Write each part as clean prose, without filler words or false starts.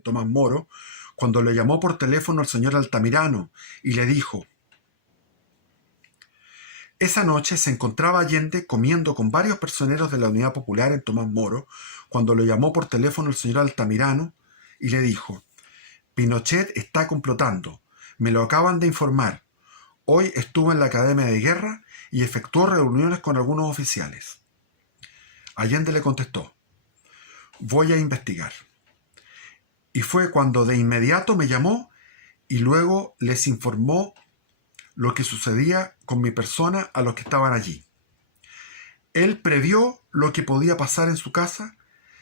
Tomás Moro, cuando le llamó por teléfono el señor Altamirano y le dijo: esa noche se encontraba Allende comiendo con varios personeros de la Unidad Popular en Tomás Moro, cuando lo llamó por teléfono el señor Altamirano y le dijo: Pinochet está complotando, me lo acaban de informar. Hoy estuvo en la Academia de Guerra y efectuó reuniones con algunos oficiales. Allende le contestó: voy a investigar. Y fue cuando de inmediato me llamó y luego les informó lo que sucedía con mi persona a los que estaban allí. Él previó lo que podía pasar en su casa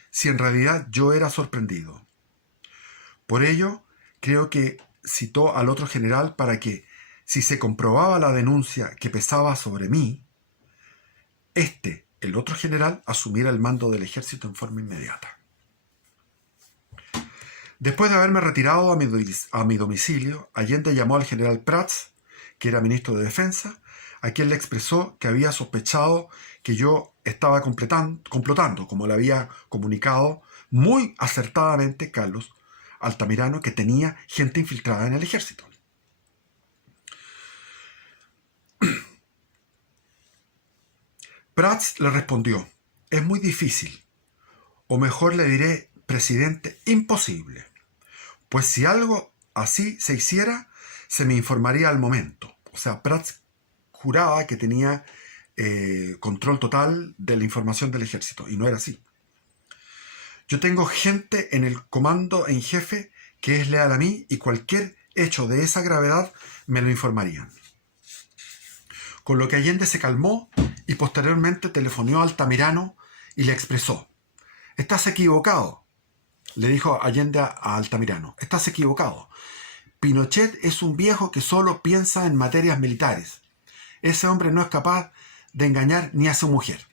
si en realidad yo era sorprendido. Por ello, creo que citó al otro general para que, si se comprobaba la denuncia que pesaba sobre mí, el otro general, asumiera el mando del ejército en forma inmediata. Después de haberme retirado a mi domicilio, Allende llamó al general Prats, que era ministro de Defensa, a quien le expresó que había sospechado que yo estaba complotando, como le había comunicado muy acertadamente Carlos Altamirano, que tenía gente infiltrada en el ejército. Prats le respondió: es muy difícil, o mejor le diré, presidente, imposible, pues si algo así se hiciera, se me informaría al momento. O sea, Prats juraba que tenía control total de la información del ejército, y no era así. Yo tengo gente en el comando en jefe que es leal a mí y cualquier hecho de esa gravedad me lo informarían. Con lo que Allende se calmó y posteriormente telefonó a Altamirano y le expresó: estás equivocado. Le dijo Allende a Altamirano: estás equivocado. Pinochet es un viejo que solo piensa en materias militares. Ese hombre no es capaz de engañar ni a su mujer.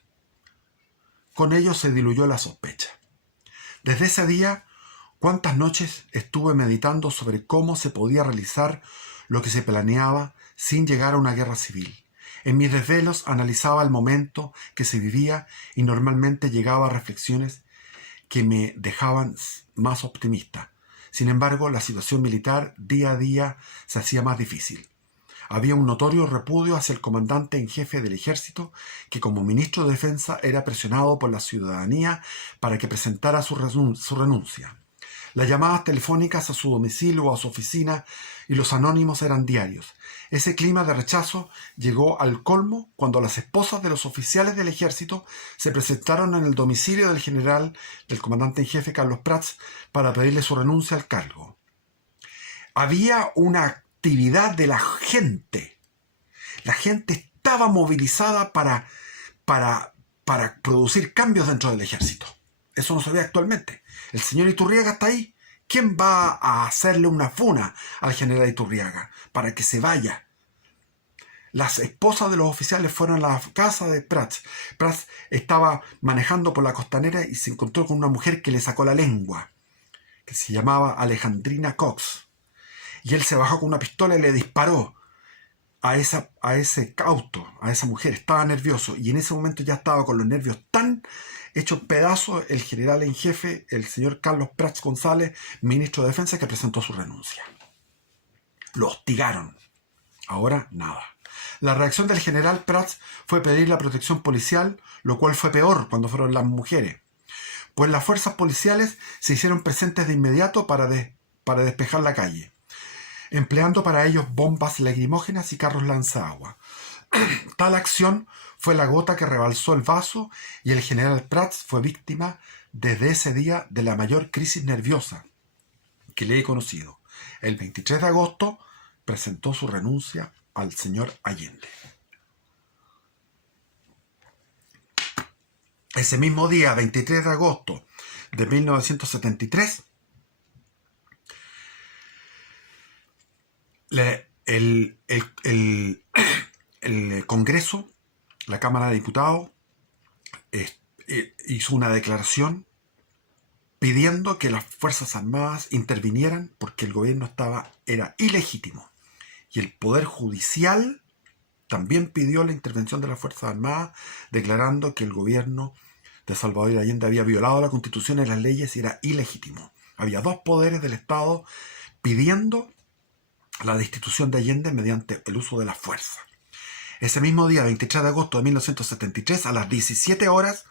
Con ello se diluyó la sospecha. Desde ese día, cuántas noches estuve meditando sobre cómo se podía realizar lo que se planeaba sin llegar a una guerra civil. En mis desvelos analizaba el momento que se vivía y normalmente llegaba a reflexiones que me dejaban más optimista. Sin embargo, la situación militar día a día se hacía más difícil. Había un notorio repudio hacia el comandante en jefe del ejército, que como ministro de Defensa era presionado por la ciudadanía para que presentara su renuncia. Las llamadas telefónicas a su domicilio o a su oficina y los anónimos eran diarios. Ese clima de rechazo llegó al colmo cuando las esposas de los oficiales del ejército se presentaron en el domicilio del comandante en jefe Carlos Prats, para pedirle su renuncia al cargo. Había una actividad de la gente. La gente estaba movilizada para producir cambios dentro del ejército. Eso no se ve actualmente. El señor Iturriaga está ahí. ¿Quién va a hacerle una funa al general Iturriaga para que se vaya? Las esposas de los oficiales fueron a la casa de Prats. Prats estaba manejando por la costanera y se encontró con una mujer que le sacó la lengua, que se llamaba Alejandrina Cox. Y él se bajó con una pistola y le disparó a ese auto, a esa mujer. Estaba nervioso y en ese momento ya estaba con los nervios tan hechos pedazos el general en jefe, el señor Carlos Prats González, ministro de Defensa, que presentó su renuncia. Lo hostigaron. Ahora nada. La reacción del general Prats fue pedir la protección policial, lo cual fue peor cuando fueron las mujeres, pues las fuerzas policiales se hicieron presentes de inmediato para despejar la calle, empleando para ellos bombas lacrimógenas y carros lanzaagua. Tal acción fue la gota que rebalsó el vaso y el general Prats fue víctima desde ese día de la mayor crisis nerviosa que le he conocido. El 23 de agosto presentó su renuncia al señor Allende. Ese mismo día, 23 de agosto de 1973, el Congreso, la Cámara de Diputados, hizo una declaración pidiendo que las Fuerzas Armadas intervinieran porque el gobierno era ilegítimo. Y el Poder Judicial también pidió la intervención de las Fuerzas Armadas, declarando que el gobierno de Salvador Allende había violado la Constitución y las leyes y era ilegítimo. Había dos poderes del Estado pidiendo la destitución de Allende mediante el uso de la fuerza. Ese mismo día, 23 de agosto de 1973, a las 17 horas,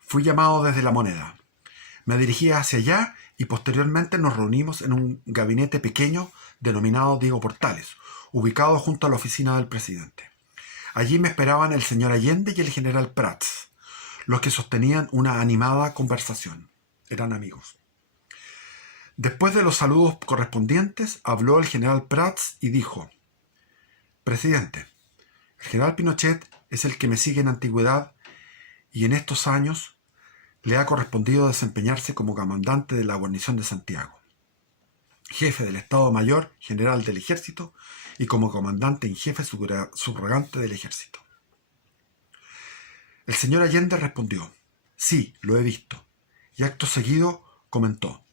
fui llamado desde La Moneda. Me dirigí hacia allá y posteriormente nos reunimos en un gabinete pequeño denominado Diego Portales, ubicado junto a la oficina del presidente. Allí me esperaban el señor Allende y el general Prats, los que sostenían una animada conversación. Eran amigos. Después de los saludos correspondientes, habló el general Prats y dijo: Presidente, el general Pinochet es el que me sigue en antigüedad y en estos años le ha correspondido desempeñarse como comandante de la guarnición de Santiago, jefe del Estado Mayor General del Ejército y como comandante en jefe subrogante del Ejército. El señor Allende respondió: sí, lo he visto, y acto seguido comentó,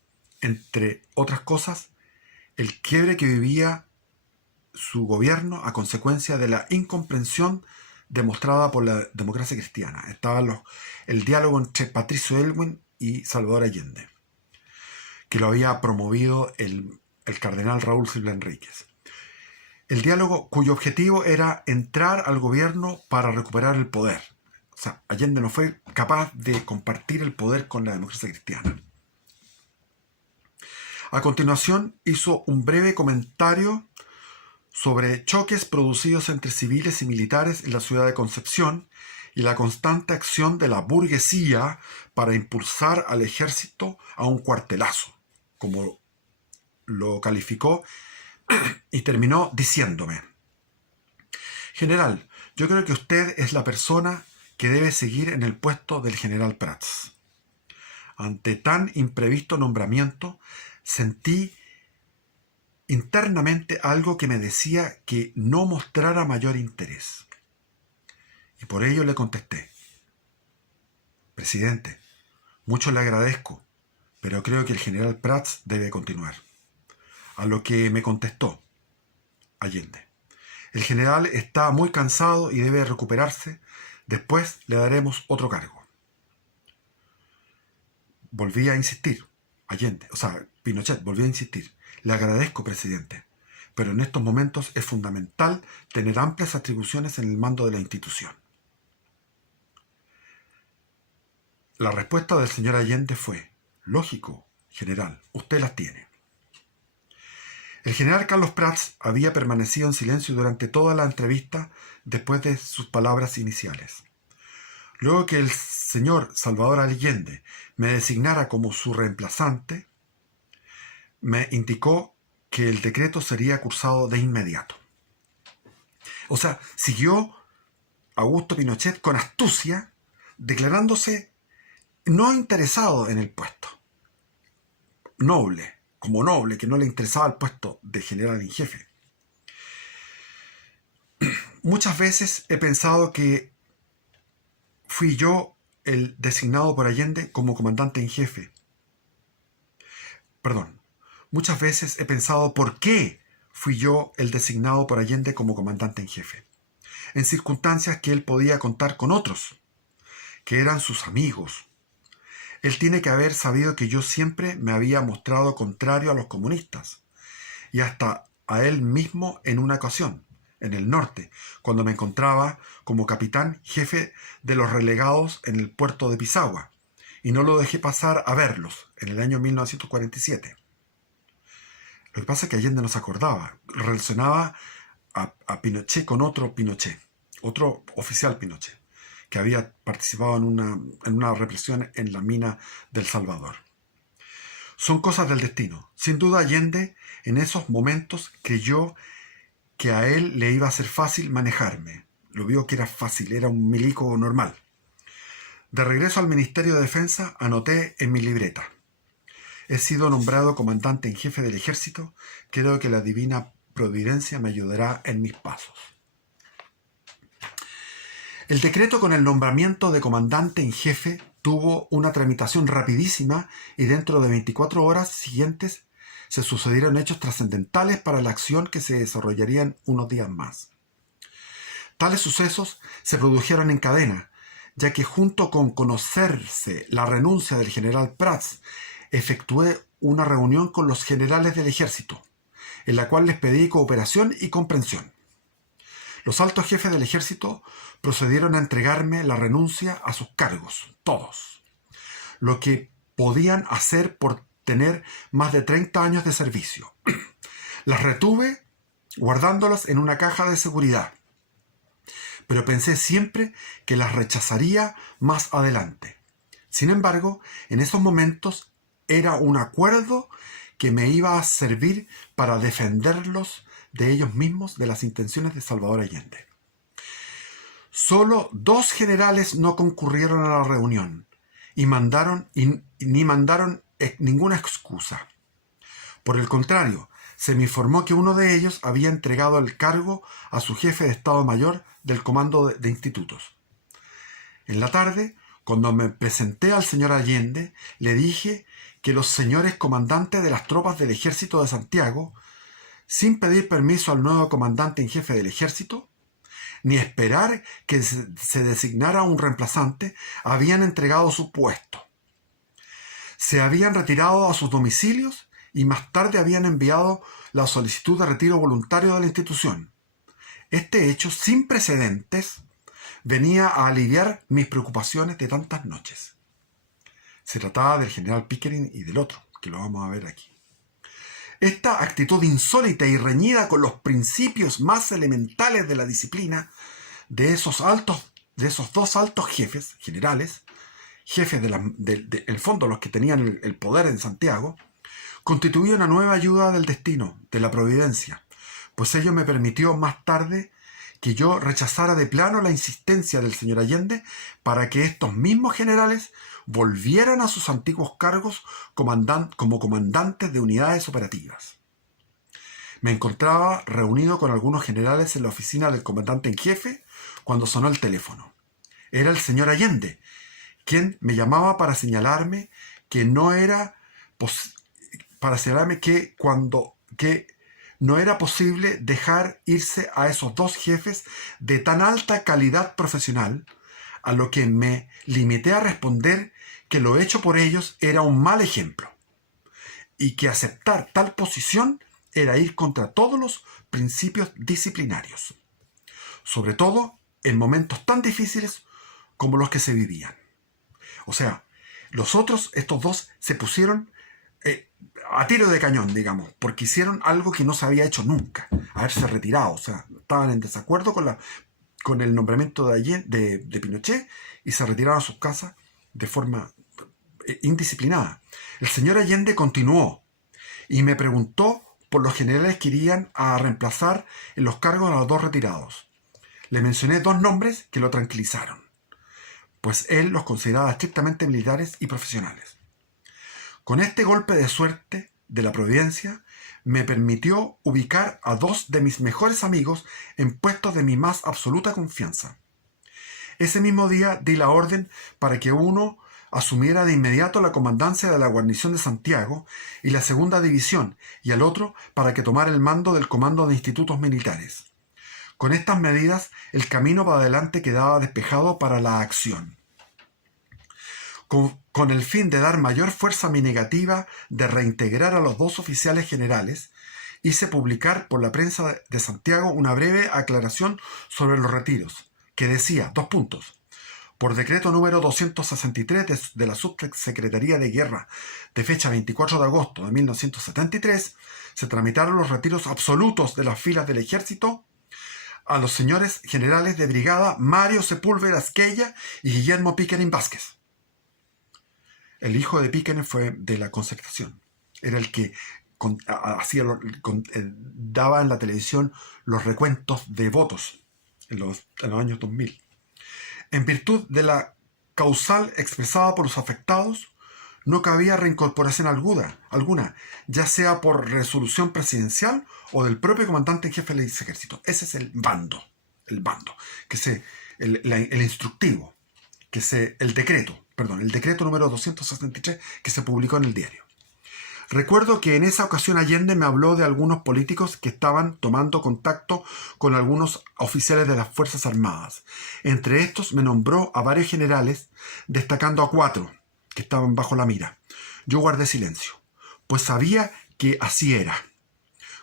entre otras cosas, el quiebre que vivía su gobierno a consecuencia de la incomprensión demostrada por la democracia cristiana. Estaba el diálogo entre Patricio Aylwin y Salvador Allende, que lo había promovido el cardenal Raúl Silva Enríquez. El diálogo cuyo objetivo era entrar al gobierno para recuperar el poder. O sea, Allende no fue capaz de compartir el poder con la democracia cristiana. A continuación hizo un breve comentario sobre choques producidos entre civiles y militares en la ciudad de Concepción y la constante acción de la burguesía para impulsar al ejército a un cuartelazo, como lo calificó, y terminó diciéndome: General, yo creo que usted es la persona que debe seguir en el puesto del general Prats. Ante tan imprevisto nombramiento, sentí internamente algo que me decía que no mostrara mayor interés. Y por ello le contesté: Presidente, mucho le agradezco, pero creo que el general Prats debe continuar. A lo que me contestó Allende: el general está muy cansado y debe recuperarse. Después le daremos otro cargo. Volví a insistir. Pinochet volvió a insistir: le agradezco, presidente, pero en estos momentos es fundamental tener amplias atribuciones en el mando de la institución. La respuesta del señor Allende fue: lógico, general, usted las tiene. El general Carlos Prats había permanecido en silencio durante toda la entrevista después de sus palabras iniciales. Luego que el señor Salvador Allende me designara como su reemplazante, me indicó que el decreto sería cursado de inmediato. O sea, siguió Augusto Pinochet con astucia, declarándose no interesado en el puesto. Noble, que no le interesaba el puesto de general en jefe. Muchas veces he pensado que fui yo el designado por Allende como comandante en jefe. Muchas veces he pensado por qué fui yo el designado por Allende como comandante en jefe, en circunstancias que él podía contar con otros, que eran sus amigos. Él tiene que haber sabido que yo siempre me había mostrado contrario a los comunistas, y hasta a él mismo en una ocasión, en el norte, cuando me encontraba como capitán jefe de los relegados en el puerto de Pisagua, y no lo dejé pasar a verlos en el año 1947. Lo que pasa es que Allende no se acordaba, relacionaba a Pinochet con otro Pinochet, otro oficial Pinochet, que había participado en una represión en la mina del Salvador. Son cosas del destino. Sin duda Allende en esos momentos creyó que a él le iba a ser fácil manejarme. Lo vio que era fácil, era un milico normal. De regreso al Ministerio de Defensa, anoté en mi libreta: he sido nombrado comandante en jefe del ejército. Creo que la divina providencia me ayudará en mis pasos. El decreto con el nombramiento de comandante en jefe tuvo una tramitación rapidísima y dentro de 24 horas siguientes se sucedieron hechos trascendentales para la acción que se desarrollarían unos días más. Tales sucesos se produjeron en cadena, ya que junto con conocerse la renuncia del general Prats, efectué una reunión con los generales del ejército, en la cual les pedí cooperación y comprensión. Los altos jefes del ejército procedieron a entregarme la renuncia a sus cargos, todos, lo que podían hacer por tener más de 30 años de servicio. Las retuve guardándolas en una caja de seguridad, pero pensé siempre que las rechazaría más adelante. Sin embargo, en esos momentos era un acuerdo que me iba a servir para defenderlos de ellos mismos, de las intenciones de Salvador Allende. Solo 2 generales no concurrieron a la reunión ni mandaron ninguna excusa. Por el contrario, se me informó que uno de ellos había entregado el cargo a su jefe de Estado Mayor del Comando de Institutos. En la tarde, cuando me presenté al señor Allende, le dije que los señores comandantes de las tropas del Ejército de Santiago, sin pedir permiso al nuevo comandante en jefe del ejército, ni esperar que se designara un reemplazante, habían entregado su puesto. Se habían retirado a sus domicilios y más tarde habían enviado la solicitud de retiro voluntario de la institución. Este hecho, sin precedentes, venía a aliviar mis preocupaciones de tantas noches. Se trataba del general Pickering y del otro, que lo vamos a ver aquí. Esta actitud insólita y reñida con los principios más elementales de la disciplina de esos 2 altos jefes, generales, jefes el fondo los que tenían el poder en Santiago, constituía una nueva ayuda del destino, de la providencia, pues ello me permitió más tarde que yo rechazara de plano la insistencia del señor Allende para que estos mismos generales volvieran a sus antiguos cargos como comandantes de unidades operativas. Me encontraba reunido con algunos generales en la oficina del comandante en jefe cuando sonó el teléfono. Era el señor Allende, quien me llamaba para señalarme que no era posible dejar irse a esos 2 jefes de tan alta calidad profesional, a lo que me limité a responder que lo hecho por ellos era un mal ejemplo y que aceptar tal posición era ir contra todos los principios disciplinarios, sobre todo en momentos tan difíciles como los que se vivían. O sea, estos 2 se pusieron a tiro de cañón, digamos, porque hicieron algo que no se había hecho nunca, haberse retirado. O sea, estaban en desacuerdo con el nombramiento de Pinochet y se retiraron a sus casas de forma indisciplinada. El señor Allende continuó y me preguntó por los generales que irían a reemplazar en los cargos a los 2 retirados. Le mencioné 2 nombres que lo tranquilizaron, pues él los consideraba estrictamente militares y profesionales. Con este golpe de suerte de la providencia, me permitió ubicar a 2 de mis mejores amigos en puestos de mi más absoluta confianza. Ese mismo día di la orden para que uno asumiera de inmediato la comandancia de la guarnición de Santiago y la 2ª división, y al otro para que tomara el mando del comando de institutos militares. Con estas medidas, el camino para adelante quedaba despejado para la acción. Con el fin de dar mayor fuerza a mi negativa de reintegrar a los 2 oficiales generales, hice publicar por la prensa de Santiago una breve aclaración sobre los retiros, que decía, 2 puntos. Por decreto número 263 de la Subsecretaría de Guerra de fecha 24 de agosto de 1973, se tramitaron los retiros absolutos de las filas del ejército a los señores generales de brigada Mario Sepúlveda Esquella y Guillermo Pickering Vázquez. El hijo de Pickering fue de la Concertación. Era el que daba en la televisión los recuentos de votos en los años 2000. En virtud de la causal expresada por los afectados, no cabía reincorporación alguna, ya sea por resolución presidencial o del propio comandante en jefe del ejército. Ese es el bando, el instructivo, el decreto número 263 que se publicó en el diario. Recuerdo que en esa ocasión Allende me habló de algunos políticos que estaban tomando contacto con algunos oficiales de las Fuerzas Armadas. Entre estos me nombró a varios generales, destacando a 4 que estaban bajo la mira. Yo guardé silencio. pues sabía que así era.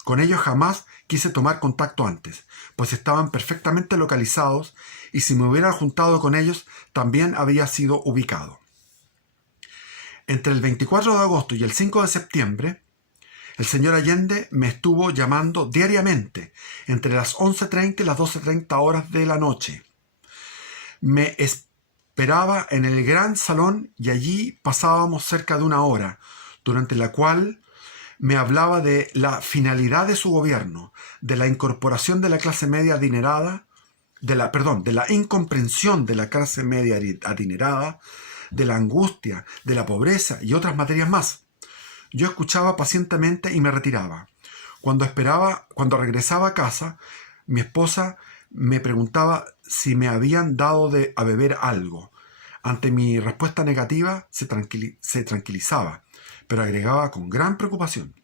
Con ellos jamás quise tomar contacto antes, pues estaban perfectamente localizados y si me hubiera juntado con ellos también habría sido ubicado. Entre el 24 de agosto y el 5 de septiembre, el señor Allende me estuvo llamando diariamente entre las 11:30 y las 12:30 horas de la noche. Me esperaba en el gran salón y allí pasábamos cerca de una hora, durante la cual me hablaba de la finalidad de su gobierno, de la incorporación de la clase media adinerada, de la incomprensión de la clase media adinerada, de la angustia, de la pobreza y otras materias más. Yo escuchaba pacientemente y me retiraba. Cuando regresaba a casa, mi esposa me preguntaba si me habían dado a beber algo. Ante mi respuesta negativa se tranquilizaba, pero agregaba con gran preocupación: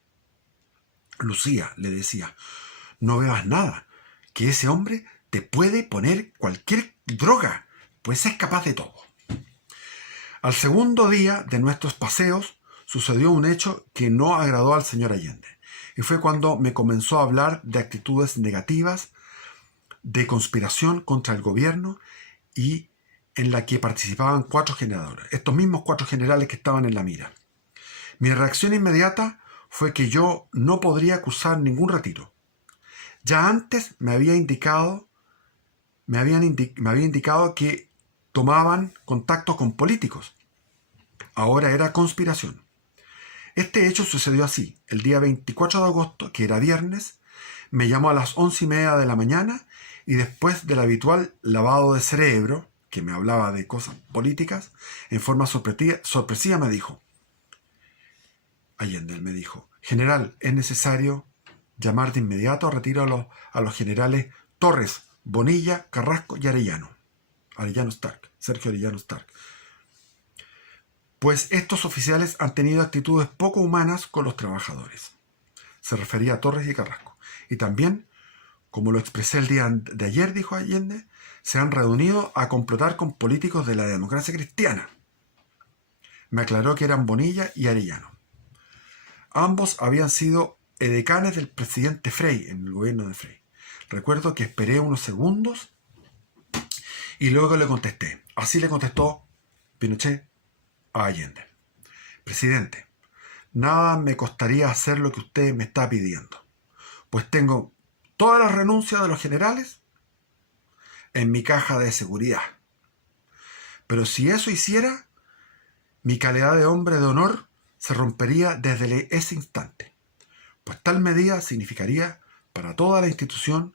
Lucía, le decía, no bebas nada, que ese hombre te puede poner cualquier droga, pues es capaz de todo. Al segundo día de nuestros paseos sucedió un hecho que no agradó al señor Allende, y fue cuando me comenzó a hablar de actitudes negativas, de conspiración contra el gobierno, y en la que participaban 4 generadores, estos mismos 4 generales que estaban en la mira. Mi reacción inmediata fue que yo no podría acusar ningún retiro. Ya antes me había indicado que tomaban contacto con políticos. Ahora era conspiración. Este hecho sucedió así. El día 24 de agosto, que era viernes, me llamó a las 11:30 de la mañana y después del habitual lavado de cerebro, que me hablaba de cosas políticas, en forma sorpresiva me dijo: Allende, me dijo, general, es necesario llamar de inmediato a retiro a los generales Torres, Bonilla, Carrasco y Sergio Arellano Stark. Pues estos oficiales han tenido actitudes poco humanas con los trabajadores. Se refería a Torres y Carrasco. Y también, como lo expresé el día de ayer, dijo Allende, se han reunido a complotar con políticos de la democracia cristiana. Me aclaró que eran Bonilla y Arellano. Ambos habían sido edecanes del presidente Frei en el gobierno de Frei. Recuerdo que esperé unos segundos y luego le contesté. Así le contestó Pinochet a Allende: presidente, nada me costaría hacer lo que usted me está pidiendo, pues tengo todas las renuncias de los generales en mi caja de seguridad. Pero si eso hiciera, mi calidad de hombre de honor se rompería desde ese instante, pues tal medida significaría para toda la institución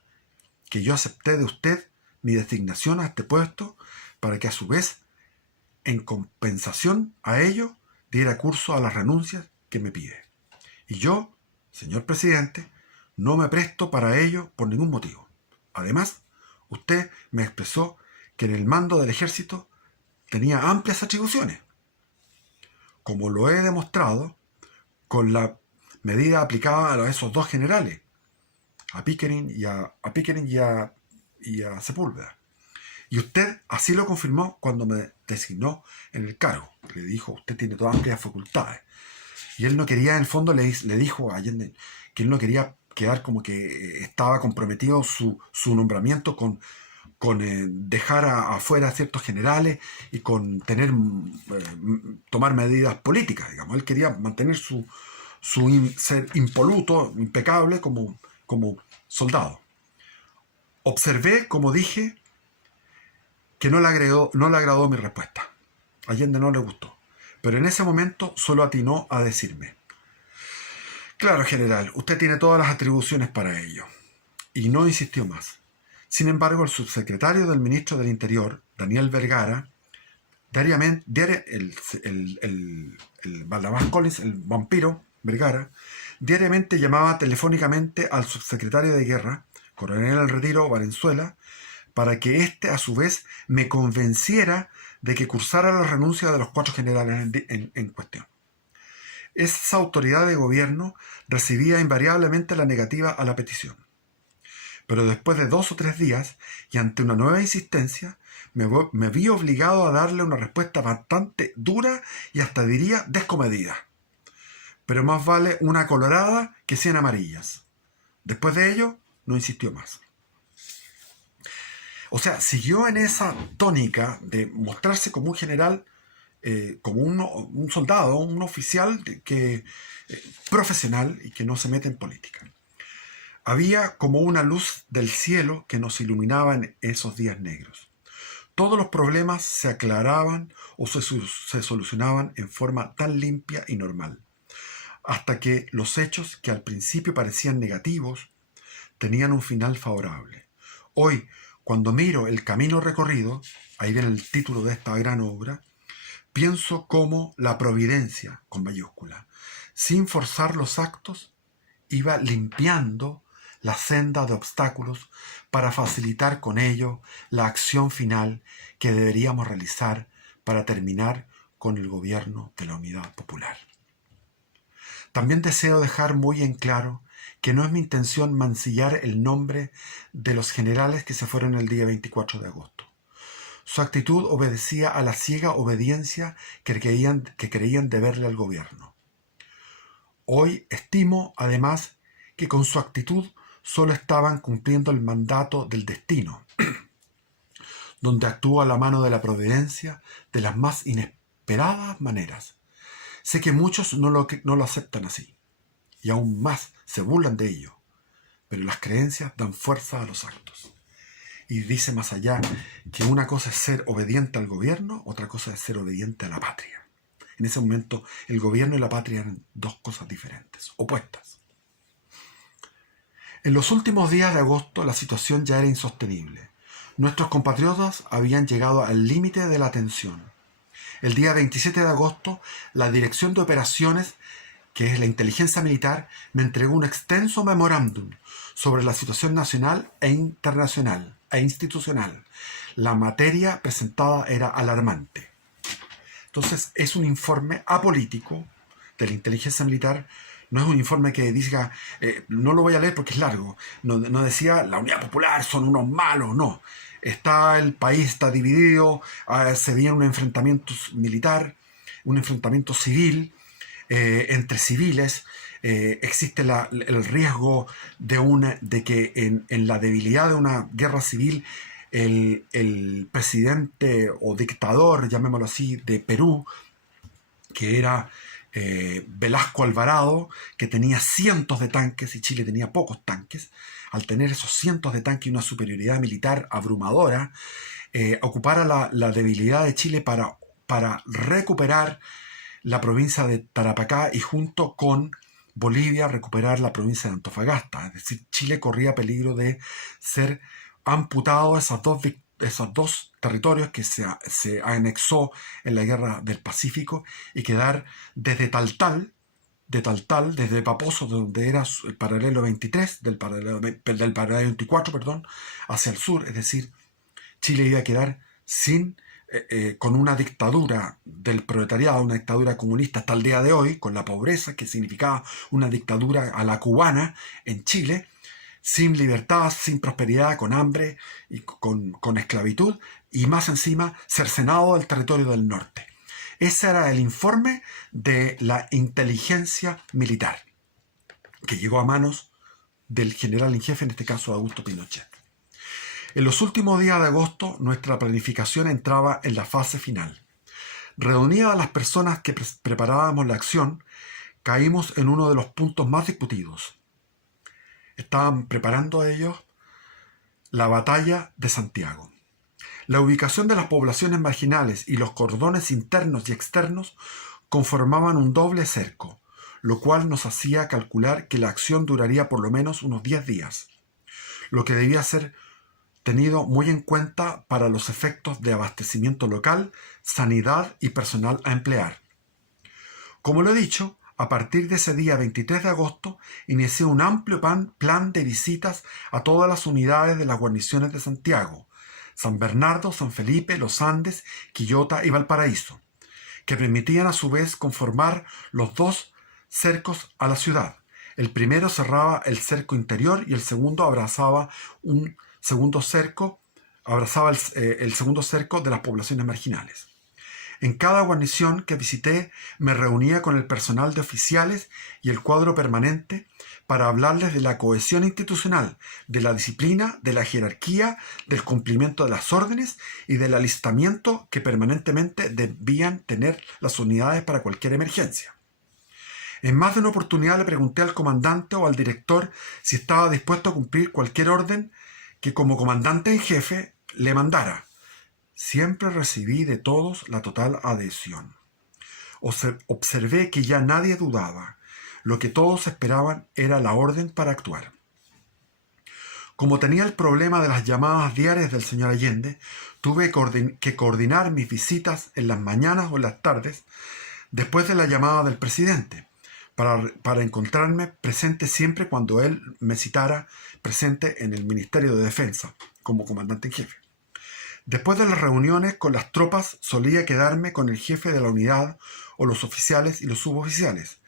que yo acepté de usted mi designación a este puesto para que a su vez, en compensación a ello, diera curso a las renuncias que me pide. Y yo, señor presidente, no me presto para ello por ningún motivo. Además, usted me expresó que en el mando del ejército tenía amplias atribuciones, como lo he demostrado con la medida aplicada a esos 2 generales, a Pickering y a Sepúlveda. Y usted así lo confirmó cuando me designó en el cargo. Le dijo: usted tiene todas amplias facultades. Y él no quería, en el fondo, le dijo a Allende que él no quería quedar como que estaba comprometido su nombramiento con dejar afuera a ciertos generales y con tomar medidas políticas, digamos. Él quería mantener ser impoluto, impecable como soldado. Observé, como dije, que no le agradó mi respuesta. A Allende no le gustó. Pero en ese momento solo atinó a decirme: claro, general, usted tiene todas las atribuciones para ello. Y no insistió más. Sin embargo, el subsecretario del ministro del Interior, Daniel Vergara, el Barnabás Collins, el vampiro Vergara, diariamente llamaba telefónicamente al subsecretario de Guerra, coronel al retiro Valenzuela, para que éste a su vez me convenciera de que cursara la renuncia de los 4 generales en cuestión. Esa autoridad de gobierno recibía invariablemente la negativa a la petición. Pero después de 2 o 3 días, y ante una nueva insistencia, me vi obligado a darle una respuesta bastante dura y hasta diría descomedida. pero más vale una colorada que 100 amarillas. Después de ello, no insistió más. O sea, siguió en esa tónica de mostrarse como un general, como un soldado, un oficial profesional y que no se mete en política. Había como una luz del cielo que nos iluminaba en esos días negros. Todos los problemas se aclaraban o se solucionaban en forma tan limpia y normal, hasta que los hechos que al principio parecían negativos tenían un final favorable. Hoy, cuando miro el camino recorrido, ahí viene el título de esta gran obra, pienso cómo la providencia, con mayúscula, sin forzar los actos, iba limpiando la senda de obstáculos para facilitar con ello la acción final que deberíamos realizar para terminar con el gobierno de la Unidad Popular. También deseo dejar muy en claro que no es mi intención mancillar el nombre de los generales que se fueron el día 24 de agosto. Su actitud obedecía a la ciega obediencia que creían deberle al gobierno. Hoy estimo, además, que con su actitud solo estaban cumpliendo el mandato del destino, donde actúa la mano de la providencia de las más inesperadas maneras. Sé que muchos no lo aceptan así, y aún más se burlan de ello, pero las creencias dan fuerza a los actos. Y dice más allá que una cosa es ser obediente al gobierno, otra cosa es ser obediente a la patria. En ese momento el gobierno y la patria eran dos cosas diferentes, opuestas. En los últimos días de agosto la situación ya era insostenible. Nuestros compatriotas habían llegado al límite de la tensión. El día 27 de agosto, la Dirección de Operaciones, que es la inteligencia militar, me entregó un extenso memorándum sobre la situación nacional e internacional e institucional. La materia presentada era alarmante. Entonces, es un informe apolítico de la inteligencia militar. No es un informe que diga, no lo voy a leer porque es largo, no decía la Unidad Popular son unos malos, no. El país está dividido, se viene un enfrentamiento militar, un enfrentamiento civil, entre civiles, existe el riesgo de que en la debilidad de una guerra civil el presidente o dictador, llamémoslo así, de Perú, que era Velasco Alvarado, que tenía cientos de tanques y Chile tenía pocos tanques, al tener esos cientos de tanques y una superioridad militar abrumadora, ocupara la debilidad de Chile para recuperar la provincia de Tarapacá y junto con Bolivia recuperar la provincia de Antofagasta. Es decir, Chile corría peligro de ser amputado a esos dos territorios que se anexó en la Guerra del Pacífico y quedar desde Taltal, desde Paposo, donde era el paralelo 23, del paralelo 24, perdón, hacia el sur. Es decir, Chile iba a quedar con una dictadura del proletariado, una dictadura comunista hasta el día de hoy, con la pobreza que significaba una dictadura a la cubana en Chile, sin libertad, sin prosperidad, con hambre y con esclavitud, y más encima cercenado del territorio del norte. Ese era el informe de la inteligencia militar, que llegó a manos del general en jefe, en este caso Augusto Pinochet. En los últimos días de agosto, nuestra planificación entraba en la fase final. Reunidas las personas que preparábamos la acción, caímos en uno de los puntos más discutidos. Estaban preparando ellos la batalla de Santiago. La ubicación de las poblaciones marginales y los cordones internos y externos conformaban un doble cerco, lo cual nos hacía calcular que la acción duraría por lo menos unos 10 días, lo que debía ser tenido muy en cuenta para los efectos de abastecimiento local, sanidad y personal a emplear. Como lo he dicho, a partir de ese día 23 de agosto inicié un amplio plan de visitas a todas las unidades de las guarniciones de Santiago, San Bernardo, San Felipe, Los Andes, Quillota y Valparaíso, que permitían a su vez conformar los dos cercos a la ciudad. El primero cerraba el cerco interior y el segundo abrazaba el segundo cerco de las poblaciones marginales. En cada guarnición que visité me reunía con el personal de oficiales y el cuadro permanente para hablarles de la cohesión institucional, de la disciplina, de la jerarquía, del cumplimiento de las órdenes y del alistamiento que permanentemente debían tener las unidades para cualquier emergencia. En más de una oportunidad le pregunté al comandante o al director si estaba dispuesto a cumplir cualquier orden que como comandante en jefe le mandara. Siempre recibí de todos la total adhesión. Observé que ya nadie dudaba. Lo que todos esperaban era la orden para actuar. Como tenía el problema de las llamadas diarias del señor Allende, tuve que coordinar mis visitas en las mañanas o en las tardes después de la llamada del presidente, para encontrarme presente siempre cuando él me citara presente en el Ministerio de Defensa como comandante en jefe. Después de las reuniones con las tropas solía quedarme con el jefe de la unidad o los oficiales y los suboficiales.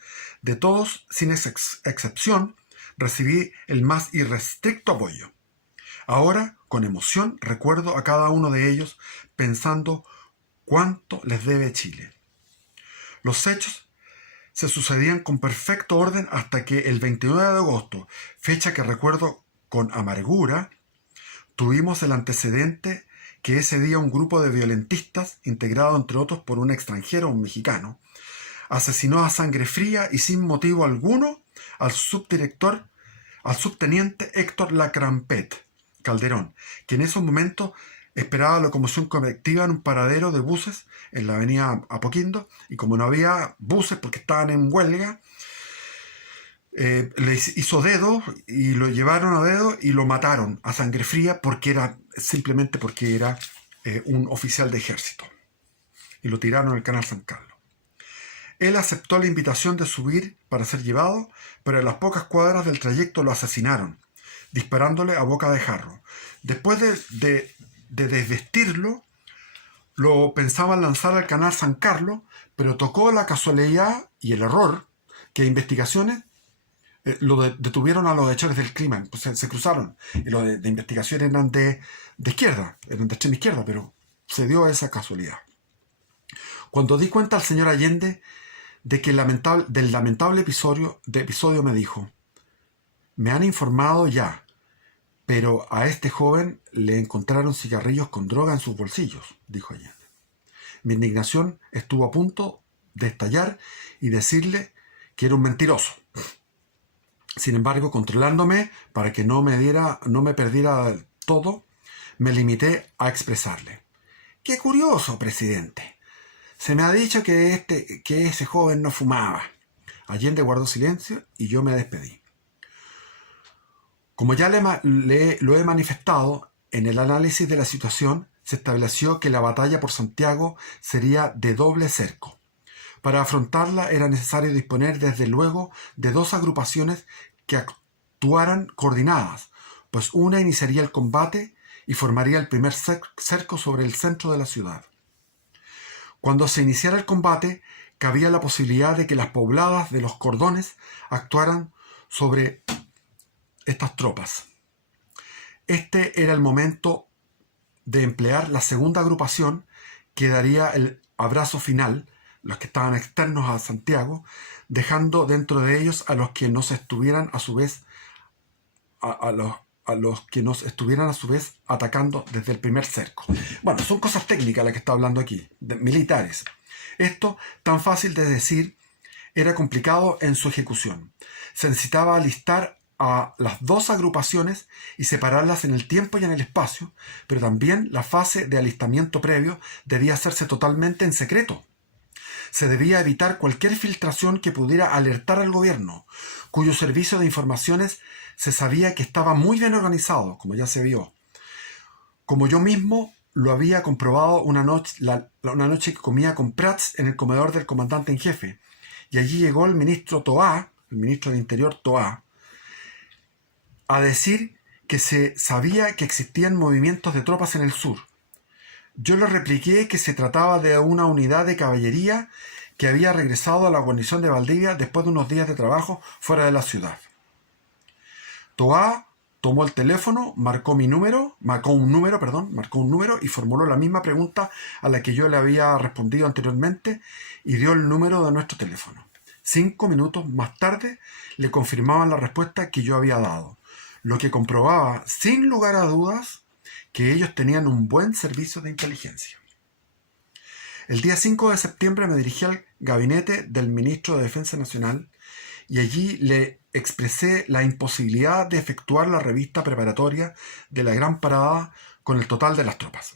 De todos, sin excepción, recibí el más irrestricto apoyo. Ahora, con emoción, recuerdo a cada uno de ellos pensando cuánto les debe Chile. Los hechos se sucedían con perfecto orden hasta que el 29 de agosto, fecha que recuerdo con amargura, tuvimos el antecedente que ese día un grupo de violentistas, integrado entre otros por un extranjero, un mexicano, asesinó a sangre fría y sin motivo alguno al subteniente Héctor Lacrampet Calderón, que en esos momentos esperaba locomoción colectiva en un paradero de buses en la avenida Apoquindo, y como no había buses porque estaban en huelga, le hizo dedo y lo llevaron a dedo y lo mataron a sangre fría simplemente porque era un oficial de ejército, y lo tiraron al canal San Carlos. Él aceptó la invitación de subir para ser llevado, pero en las pocas cuadras del trayecto lo asesinaron, disparándole a boca de jarro. Después de desvestirlo, lo pensaban lanzar al canal San Carlos, pero tocó la casualidad y el error que investigaciones lo detuvieron a los hechores del crimen. Pues se cruzaron, y los de investigación eran de izquierda, eran de extrema izquierda, pero se dio esa casualidad. Cuando di cuenta al señor Allende del lamentable episodio me dijo: me han informado ya, pero a este joven le encontraron cigarrillos con droga en sus bolsillos, dijo Allende. Mi indignación estuvo a punto de estallar y decirle que era un mentiroso. Sin embargo, controlándome para que no me perdiera del todo, me limité a expresarle: ¡qué curioso, presidente! Se me ha dicho que ese joven no fumaba. Allende guardó silencio y yo me despedí. Como ya lo he manifestado, en el análisis de la situación se estableció que la batalla por Santiago sería de doble cerco. Para afrontarla era necesario disponer desde luego de dos agrupaciones que actuaran coordinadas, pues una iniciaría el combate y formaría el primer cerco sobre el centro de la ciudad. Cuando se iniciara el combate, cabía la posibilidad de que las pobladas de los cordones actuaran sobre estas tropas. Este era el momento de emplear la segunda agrupación, que daría el abrazo final, los que estaban externos a Santiago, dejando dentro de ellos a los que nos estuvieran a su vez atacando desde el primer cerco. Bueno, son cosas técnicas las que está hablando aquí, de militares. Esto, tan fácil de decir, era complicado en su ejecución. Se necesitaba alistar a las dos agrupaciones y separarlas en el tiempo y en el espacio, pero también la fase de alistamiento previo debía hacerse totalmente en secreto. Se debía evitar cualquier filtración que pudiera alertar al gobierno, cuyo servicio de informaciones se sabía que estaba muy bien organizado, como ya se vio. Como yo mismo lo había comprobado una noche que comía con Prats en el comedor del comandante en jefe, y allí llegó el ministro Toá, el ministro de Interior Toá, a decir que se sabía que existían movimientos de tropas en el sur. Yo le repliqué que se trataba de una unidad de caballería que había regresado a la guarnición de Valdivia después de unos días de trabajo fuera de la ciudad. Toá tomó el teléfono, marcó un número y formuló la misma pregunta a la que yo le había respondido anteriormente y dio el número de nuestro teléfono. 5 minutos más tarde le confirmaban la respuesta que yo había dado, lo que comprobaba sin lugar a dudas que ellos tenían un buen servicio de inteligencia. El día 5 de septiembre me dirigí al gabinete del ministro de Defensa Nacional y allí le expresé la imposibilidad de efectuar la revista preparatoria de la Gran Parada con el total de las tropas.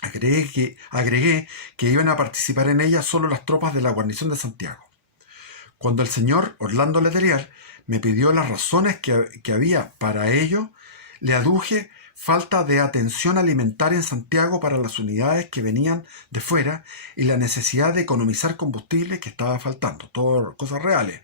Agregué que iban a participar en ella solo las tropas de la guarnición de Santiago. Cuando el señor Orlando Letelier me pidió las razones que había para ello, le aduje falta de atención alimentaria en Santiago para las unidades que venían de fuera y la necesidad de economizar combustible que estaba faltando. Todo cosas reales.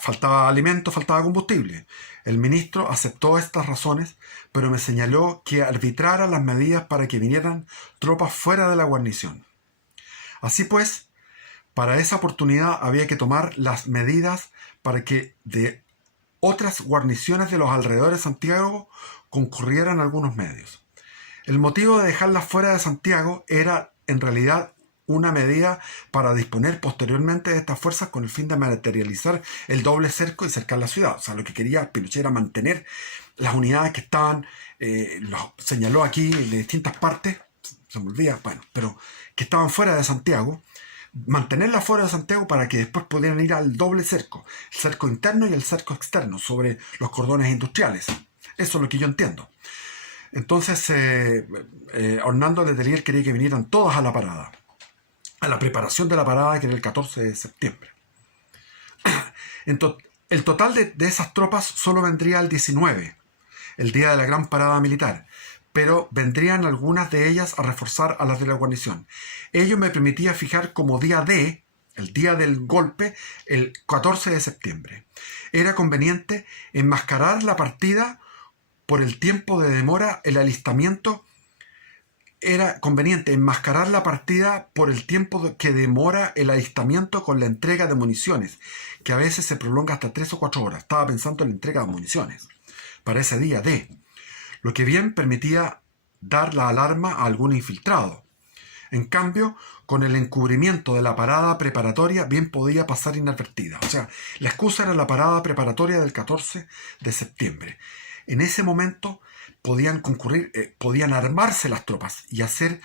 Faltaba alimento, faltaba combustible. El ministro aceptó estas razones, pero me señaló que arbitrara las medidas para que vinieran tropas fuera de la guarnición. Así pues, para esa oportunidad había que tomar las medidas para que de otras guarniciones de los alrededores de Santiago concurrieran algunos medios. El motivo de dejarlas fuera de Santiago era en realidad una medida para disponer posteriormente de estas fuerzas con el fin de materializar el doble cerco y cercar la ciudad. O sea, lo que quería Pinochet era mantener las unidades que estaban, lo señaló aquí de distintas partes, se me olvida, pero que estaban fuera de Santiago, mantenerlas fuera de Santiago para que después pudieran ir al doble cerco, el cerco interno y el cerco externo sobre los cordones industriales. Eso es lo que yo entiendo. Entonces, Orlando Letelier quería que vinieran todas a la parada, a la preparación de la parada, que era el 14 de septiembre. El total de esas tropas solo vendría el 19, el día de la gran parada militar, pero vendrían algunas de ellas a reforzar a las de la guarnición. Ello me permitía fijar como día D, el día del golpe, el 14 de septiembre. Era conveniente enmascarar la partida por el tiempo de demora, el alistamiento. Era conveniente enmascarar la partida por el tiempo que demora el alistamiento con la entrega de municiones, que a veces se prolonga hasta 3 o 4 horas. Estaba pensando en la entrega de municiones para ese día D, lo que bien permitía dar la alarma a algún infiltrado. En cambio, con el encubrimiento de la parada preparatoria bien podía pasar inadvertida. O sea, la excusa era la parada preparatoria del 14 de septiembre. En ese momento podían concurrir, podían armarse las tropas y hacer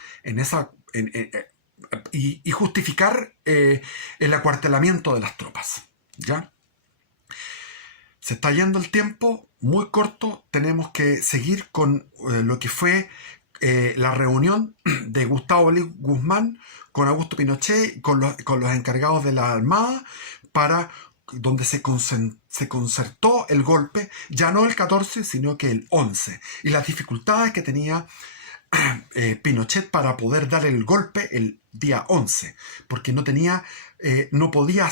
y justificar el acuartelamiento de las tropas. ¿Ya? Se está yendo el tiempo, muy corto, tenemos que seguir con lo que fue la reunión de Gustavo Elis Guzmán con Augusto Pinochet, con los encargados de la Armada, donde se concertó el golpe, ya no el 14, sino que el 11, y las dificultades que tenía Pinochet para poder dar el golpe el día 11, porque no podía